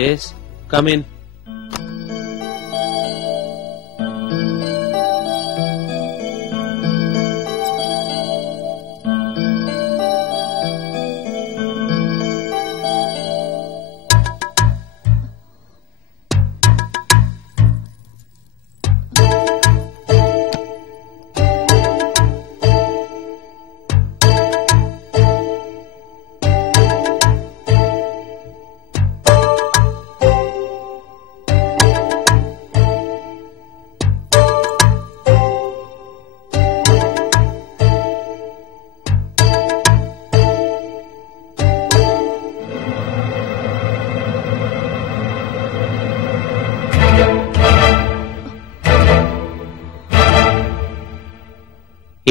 Yes, come in.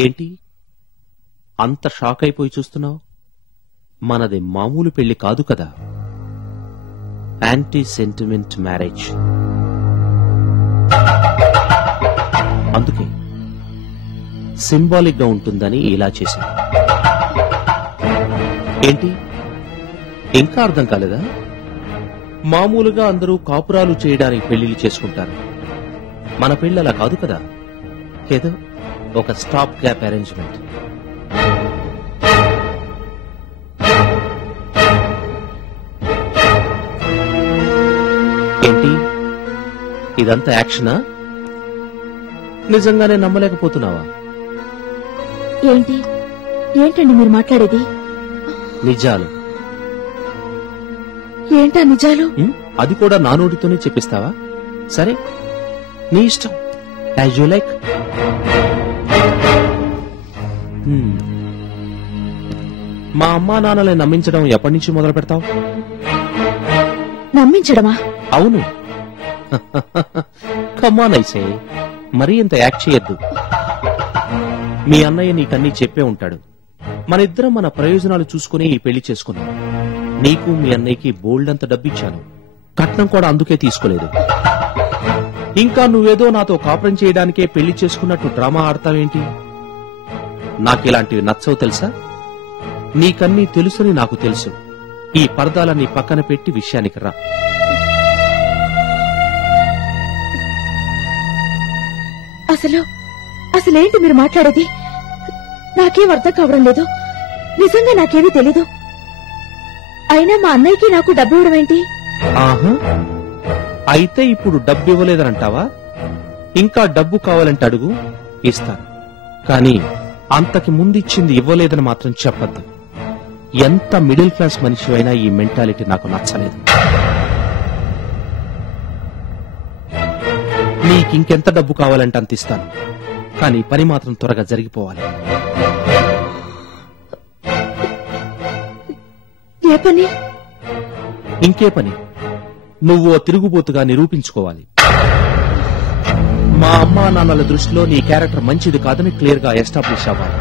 ఏంటి అంత shock అయిపోయి చూస్తున్నావు? మనది మామూలు పెళ్లి కాదు కదా, యాంటీ సెంటిమెంట్ మ్యారేజ్. అందుకే సింబాలిక్ గా ఉంటుందని ఇలా చేశాను. ఏంటి ఇంకా అర్థం కాలేదా? మామూలుగా అందరూ కాపురాలు చేయడానికి పెళ్లిళ్ళు చేసుకుంటారు. మన పెళ్లి అలా కాదు కదా, ఏదో ఒక స్టాప్ గ్యాప్ అరేంజ్మెంట్. ఏంటి ఇదంతా యాక్షనా? నిజంగానే నమ్మలేకపోతున్నావా? ఏంటండి మీరు మాట్లాడేది? నిజాలు. ఏంటా నిజాలు? అది కూడా నా నోటితోనే చెప్పిస్తావా? సరే నీ ఇష్టం, యాజ్ యూ లైక్. మా అమ్మా నాన్నలే నమ్మించడం ఎప్పటి నుంచి మొదలు పెడతావు? నమ్మించడమా? అవును. కమాన్ ఐసే, మరీ ఇంత యాక్ట్ చేయొద్దు. మీ అన్నయ్య నీకన్నీ చెప్పే ఉంటాడు. మనిద్దరం మన ప్రయోజనాలు చూసుకుని ఈ పెళ్లి చేసుకున్నాం. నీకు మీ అన్నయ్యకి బోల్డ్ అంత డబ్బిచ్చాను, కట్నం కూడా అందుకే తీసుకోలేదు. ఇంకా నువ్వేదో నాతో కాపురం చేయడానికే పెళ్లి చేసుకున్నట్టు డ్రామా ఆడతావేంటి? నాకిలాంటివి నచ్చవు తెలుసా? నీకన్నీ తెలుసని నాకు తెలుసు. ఈ పరదాలన్నీ పక్కన పెట్టి విషయానికి రా. అసలేంటి మీరు మాట్లాడేది? నాకేం అర్థం కావడం లేదు. నిజంగా నాకేమీ తెలీదు. అయినా మా అన్నయ్యకి నాకు డబ్బు ఇవ్వడం ఏంటి? ఆహా, అయితే ఇప్పుడు డబ్బు ఇవ్వలేదనంటావా? ఇంకా డబ్బు కావాలంటే అడుగు, ఇస్తాను. కానీ అంతకి ముందిచ్చింది ఇవ్వలేదని మాత్రం చెప్పద్దు. ఎంత మిడిల్ క్లాస్ మనిషి అయినా ఈ మెంటాలిటీ నాకు నచ్చలేదు. నీకింకెంత డబ్బు కావాలంటే అంత ఇస్తాను, కానీ పని మాత్రం త్వరగా జరిగిపోవాలి. ఏ పని? ఇంకే పని? నువ్వు తిరుగుబోతుగా నిరూపించుకోవాలి. మా అమ్మా నాన్నల దృష్టిలో నీ క్యారెక్టర్ మంచిది కాదని క్లియర్ గా ఎస్టాబ్లిష్ అవ్వాలి.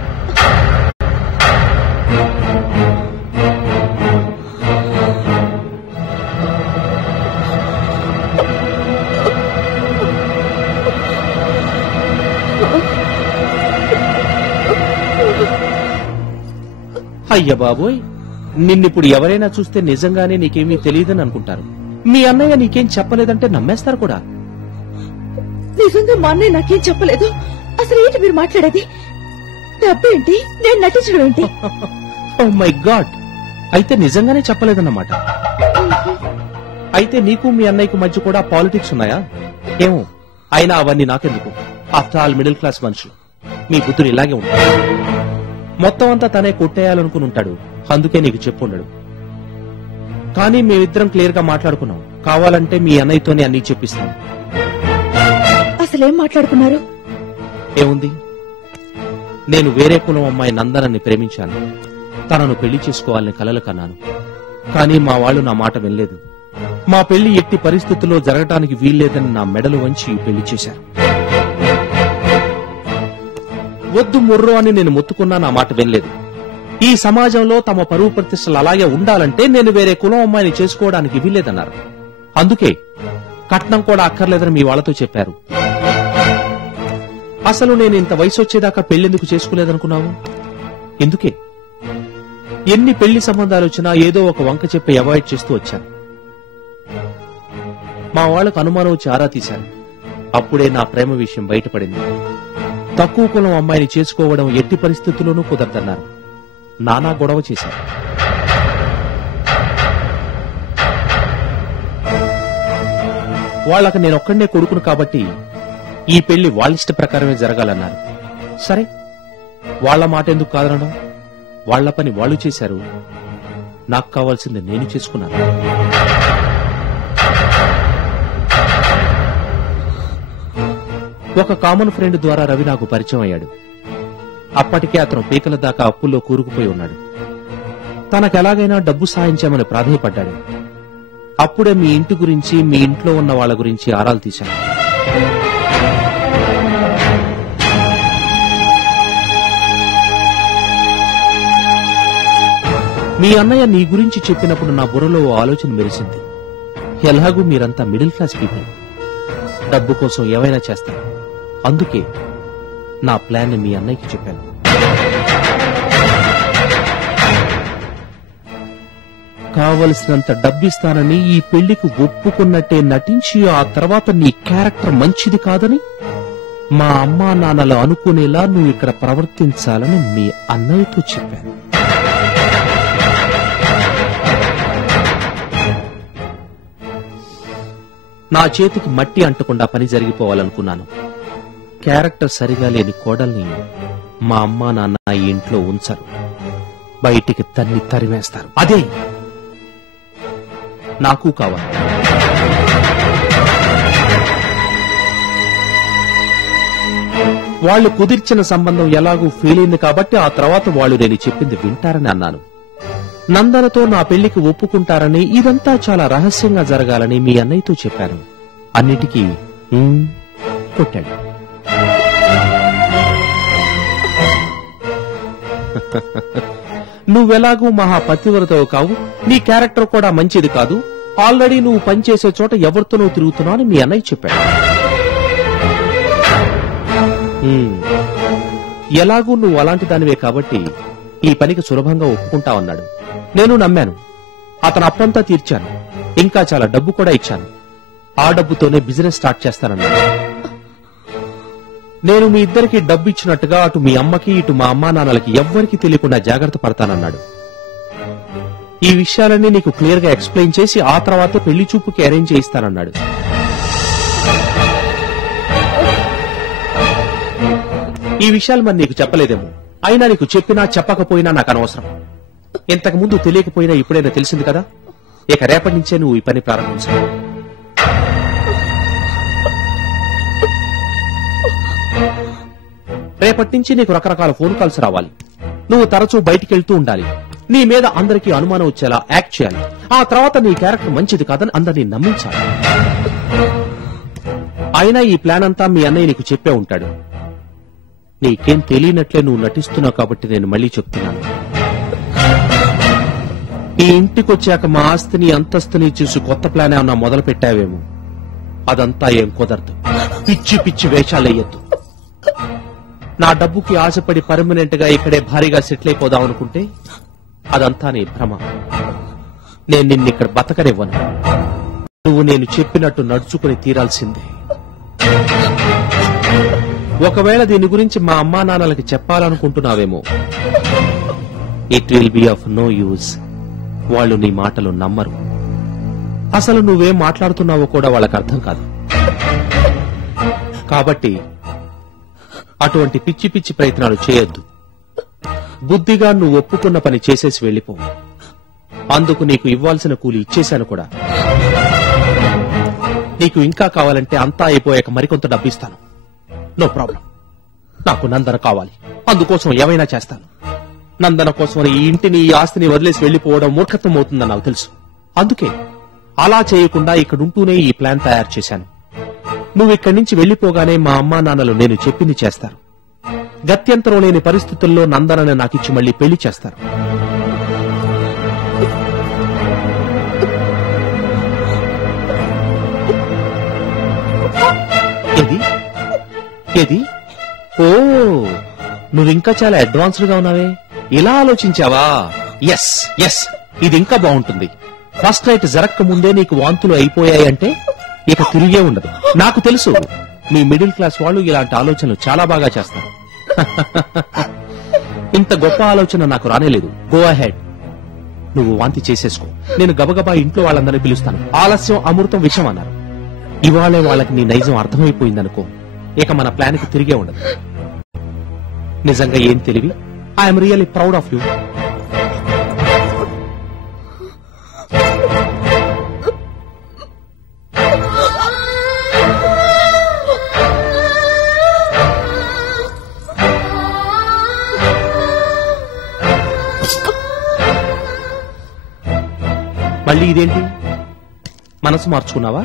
అయ్య బాబోయ్, నిన్నిప్పుడు ఎవరైనా చూస్తే నిజంగానే నీకేమీ తెలియదని అనుకుంటారు. మీ అన్నయ్య నీకేం చెప్పలేదంటే నమ్మేస్తారు కూడా. నిజంగా మా అన్నయ్య నాకేం చెప్పలేదు. అసలు ఏంటి మీరు మాట్లాడేది? డబ్బేంటి? నేను నటించడం ఏంటి? ఓ మై గాడ్, అయితే నిజంగానే చెప్పలేదన్నమాట. అయితే నీకు మీ అన్నయ్యకు మధ్య కూడా పాలిటిక్స్ ఉన్నాయా? ఏమో, అయినా అవన్నీ నాకెందుకు. ఆఫ్టర్ ఆల్ మిడిల్ క్లాస్ మనుషులు, మీ బుద్ధులు ఇలాగే ఉంటారు. మొత్తం అంతా తనే కొట్టేయాలనుకుని ఉంటాడు, అందుకే నీకు చెప్పుండడు. కానీ మేమిద్దరం క్లియర్ గా మాట్లాడుకున్నాం. కావాలంటే మీ అన్నయ్యతోనే అన్ని చెప్పిస్తాను. అసలేం మాట్లాడుకున్నారు? ఏముంది, నేను వేరే కులం అమ్మాయి నందనని ప్రేమించాను. తనను పెళ్లి చేసుకోవాలని కలలు కన్నాను. కానీ మా వాళ్లు నా మాట వినలేదు. మా పెళ్లి ఎట్టి పరిస్థితుల్లో జరగటానికి వీల్లేదని నా మెడలు వంచి పెళ్లి చేశారు. వద్దు ముర్రో అని నేను మొత్తుకున్నా నా మాట వినలేదు. ఈ సమాజంలో తమ పరువు ప్రతిష్టలు అలాగే ఉండాలంటే నేను వేరే కులం అమ్మాయిని చేసుకోవడానికి వీల్లేదన్నారు. అందుకే కట్నం కూడా అక్కర్లేదని మీ వాళ్లతో చెప్పారు. అసలు నేను ఇంత వయసు వచ్చేదాకా పెళ్లెందుకు చేసుకోలేదనుకున్నావు? ఎందుకే ఎన్ని పెళ్లి సంబంధాలు వచ్చినా ఏదో ఒక వంక చెప్పి అవాయిడ్ చేస్తూ వచ్చాను. మా వాళ్లకు అనుమానం వచ్చి ఆరా తీశారు. అప్పుడే నా ప్రేమ విషయం బయటపడింది. తక్కువ కులం అమ్మాయిని చేసుకోవడం ఎట్టి పరిస్థితుల్లోనూ కుదరదన్నారు. నానా గొడవ చేశారు. వాళ్ళకి నేనొక్కడే కొడుకును కాబట్టి ఈ పెళ్లి వాళ్ళిష్ట ప్రకారమే జరగాలన్నారు. సరే, వాళ్ల మాట ఎందుకు కాదనడం? వాళ్ల పని వాళ్ళు చేశారు. నాకు కావాల్సింది నేను చేసుకున్నాను. ఒక కామన్ ఫ్రెండ్ ద్వారా రవి నాకు పరిచయం అయ్యాడు. అప్పటికే అతను పీకల దాకా అప్పుల్లో కూరుకుపోయి ఉన్నాడు. తనకెలాగైనా డబ్బు సాయం చేయమని ప్రాధేయపడ్డాడు. అప్పుడే మీ ఇంటి గురించి, మీ ఇంట్లో ఉన్న వాళ్ల గురించి ఆరాలు తీశాను. మీ అన్నయ్య నీ గురించి చెప్పినప్పుడు నా బుర్రలో ఓ ఆలోచన మెరిసింది. ఎలాగూ మీరంతా మిడిల్ క్లాస్ పీపుల్, డబ్బు కోసం ఏవైనా చేస్తారు. అందుకే నా ప్లాన్ మీ అన్నయ్యకి చెప్పాను. కావలసినంత డబ్బిస్తానని ఈ పెళ్లికి ఒప్పుకున్నట్టే నటించి ఆ తర్వాత నీ క్యారెక్టర్ మంచిది కాదని మా అమ్మా నాన్నలు అనుకునేలా నువ్వు ఇక్కడ ప్రవర్తించాలని మీ అన్నయ్యతో చెప్పాను. నా చేతికి మట్టి అంటకుండా పని జరిగిపోవాలనుకున్నాను. క్యారెక్టర్ సరిగా లేని కోడల్ని మా అమ్మా నాన్న ఈ ఇంట్లో ఉంచరు, బయటికి తన్ని తరిమేస్తారు. అదే నాకు కావాలి. వాళ్లు కుదిర్చిన సంబంధం ఎలాగూ ఫెయిల్ అయింది కాబట్టి ఆ తర్వాత వాళ్లు నేను చెప్పింది వింటారని అన్నాను. నందనతో నా పెళ్లికి ఒప్పుకుంటారని, ఇదంతా చాలా రహస్యంగా జరగాలని మీ అన్నయ్యతో చెప్పాను. అన్నిటికీ కొట్టాడు. నువ్వెలాగూ మహాపతివ్రతవు కావు, నీ క్యారెక్టర్ కూడా మంచిది కాదు, ఆల్రెడీ నువ్వు పనిచేసే చోట ఎవరితోనూ తిరుగుతున్నావు అని మీ అన్నయ్య చెప్పాడు. ఎలాగూ నువ్వు అలాంటి దానివే కాబట్టి ఈ పనికి సులభంగా ఒప్పుకుంటావన్నాడు. నేను నమ్మాను. అతను అప్పంతా తీర్చాను, ఇంకా చాలా డబ్బు కూడా ఇచ్చాను. ఆ డబ్బుతోనే బిజినెస్ స్టార్ట్ చేస్తానన్నాడు. నేను మీ ఇద్దరికి డబ్బు ఇచ్చినట్టుగా అటు మీ అమ్మకి, ఇటు మా అమ్మా నాన్నలకి ఎవ్వరికీ తెలియకుండా జాగ్రత్త పడతానన్నాడు. ఈ విషయాలన్నీ నీకు క్లియర్ గా ఎక్స్ప్లెయిన్ చేసి ఆ తర్వాతే పెళ్లి చూపుకి అరేంజ్ చేయిస్తానన్నాడు. ఈ విషయాలు మరి నీకు చెప్పలేదేమో, అయినా నీకు చెప్పినా చెప్పకపోయినా నాకు అనవసరం. ఇంతకు ముందు తెలియకపోయినా ఇప్పుడైనా తెలిసింది కదా. ఇక రేపటి నుంచే నువ్వు ఈ పని ప్రారంభించు. రేపటి నుంచి నీకు రకరకాల ఫోన్ కాల్స్ రావాలి. నువ్వు తరచూ బయటికి వెళ్తూ ఉండాలి. నీ మీద అందరికీ అనుమానం వచ్చేలా యాక్ట్ చేయాలి. ఆ తర్వాత నీ క్యారెక్టర్ మంచిది కాదని అందరినీ నమ్మించాలి. అయినా ఈ ప్లాన్ అంతా మీ అన్నయ్య నీకు చెప్పే ఉంటాడు. నీకేం తెలియనట్లే నువ్వు నటిస్తున్నావు కాబట్టి నేను మళ్లీ చెప్తున్నాను. ఈ ఇంటికొచ్చాక మా ఆస్తిని, అంతస్తుని చూసి కొత్త ప్లాన్ ఏమన్నా మొదలు పెట్టావేమో. అదంతా ఏం కుదరదు. పిచ్చి పిచ్చి వేషాలయ్యొద్దు. నా డబ్బుకి ఆశపడి పర్మనెంట్ గా ఇక్కడే భారీగా సెటిల్ అయిపోదామనుకుంటే అదంతా నీ భ్రమ. నేను నిన్నిక్కడ బతకనివ్వను. నువ్వు నేను చెప్పినట్టు నడుచుకుని తీరాల్సిందే. ఒకవేళ దీని గురించి మా అమ్మా నాన్నలకి చెప్పాలనుకుంటున్నావేమో, it will be of no use. వాళ్ళు నీ మాటలు నమ్మరు. అసలు నువ్వేం మాట్లాడుతున్నావో కూడా వాళ్ళకి అర్థం కాదు. కాబట్టి అటువంటి పిచ్చి పిచ్చి ప్రయత్నాలు చేయొద్దు. బుద్ధిగా నువ్వు ఒప్పుకున్న పని చేసేసి వెళ్లిపో. అందుకు నీకు ఇవ్వాల్సిన కూలి ఇచ్చేశాను కూడా. నీకు ఇంకా కావాలంటే అంతా అయిపోయాక మరికొంత డబ్బిస్తాను. No problem. నాకు నందన కావాలి, అందుకోసం ఏమైనా చేస్తాను. నందన కోసం ఈ ఇంటిని, ఈ ఆస్తిని వదిలేసి వెళ్లిపోవడం మూర్ఖత్వం అవుతుందని నాకు తెలుసు. అందుకే అలా చేయకుండా ఇక్కడుంటూనే ఈ ప్లాన్ తయారు చేశాను. నువ్వు ఇక్కడి నుంచి వెళ్లిపోగానే మా అమ్మా నాన్నలు నేను చెప్పింది చేస్తారు. గత్యంతరం లేని పరిస్థితుల్లో నందనని నాకిచ్చి మళ్లీ పెళ్లి చేస్తారు. ఏది ఓ, నువ్వింకా చాలా అడ్వాన్స్డ్ గా ఉన్నావే. ఇలా ఆలోచించావా? ఎస్ ఎస్, ఇది ఇంకా బాగుంటుంది. ఫస్ట్ నైట్ జరక్క ముందే నీకు వాంతులు అయిపోయాయంటే ఇక తిరిగే ఉండదు. నాకు తెలుసు మీ మిడిల్ క్లాస్ వాళ్ళు ఇలాంటి ఆలోచనలు చాలా బాగా చేస్తారు. ఇంత గొప్ప ఆలోచన నాకు రానేలేదు. Go ahead. నువ్వు వాంతి చేసేసుకో. నేను గబగబా ఇంట్లో వాళ్ళందరినీ పిలుస్తాను. ఆలస్యం అమృతం విషం అన్నారు. ఇవాళే వాళ్ళకి నీ నైజం అర్థమైపోయిందనుకో, ఇక మన ప్లాన్ కి తిరిగే ఉండదు. నిజంగా ఏం తెలివి. I'm really proud of you. మళ్ళీ ఇదేంటి, మనసు మార్చుకున్నావా?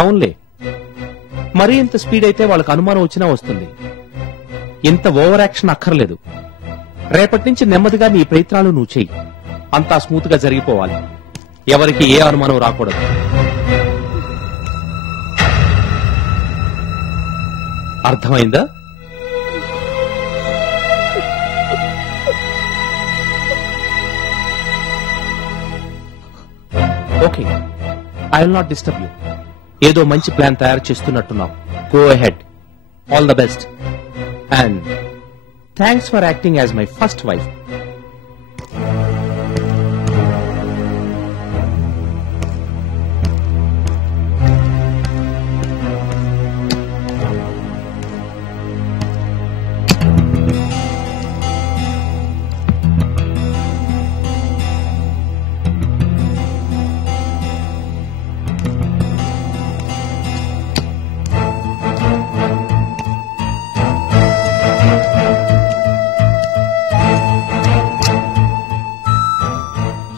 అవునులే, మరీ ఇంత స్పీడ్ అయితే వాళ్ళకి అనుమానం వచ్చినా వస్తుంది. ఇంత ఓవర్ యాక్షన్ అక్కర్లేదు. రేపటి నుంచి నెమ్మదిగా నీ ప్రయత్నాలు నువ్వు చెయ్యి. అంతా స్మూత్ గా జరిగిపోవాలి. ఎవరికి ఏ అనుమానం రాకూడదు. అర్థమైందా? Okay, I will not disturb you. ఏదో మంచి ప్లాన్ తయారు చేస్తున్నట్టున్నావు. Go ahead. All the best. And thanks for acting as my first wife.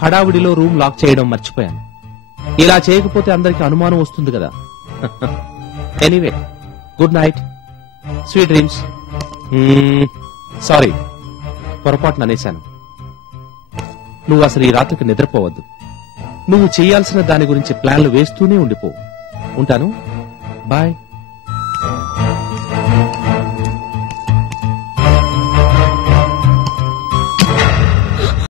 హడావుడిలో రూమ్ లాక్ చేయడం మర్చిపోయాను. ఇలా చేయకపోతే అందరికి అనుమానం వస్తుంది కదా. Anyway, good night, sweet dreams. Sorry, పొరపాటున అనేశాను. నువ్వు అసలు ఈ రాత్రికి నిద్రపోవద్దు. నువ్వు చేయాల్సిన దాని గురించి ప్లాన్లు వేస్తూనే ఉండిపో. ఉంటాను. బాయ్.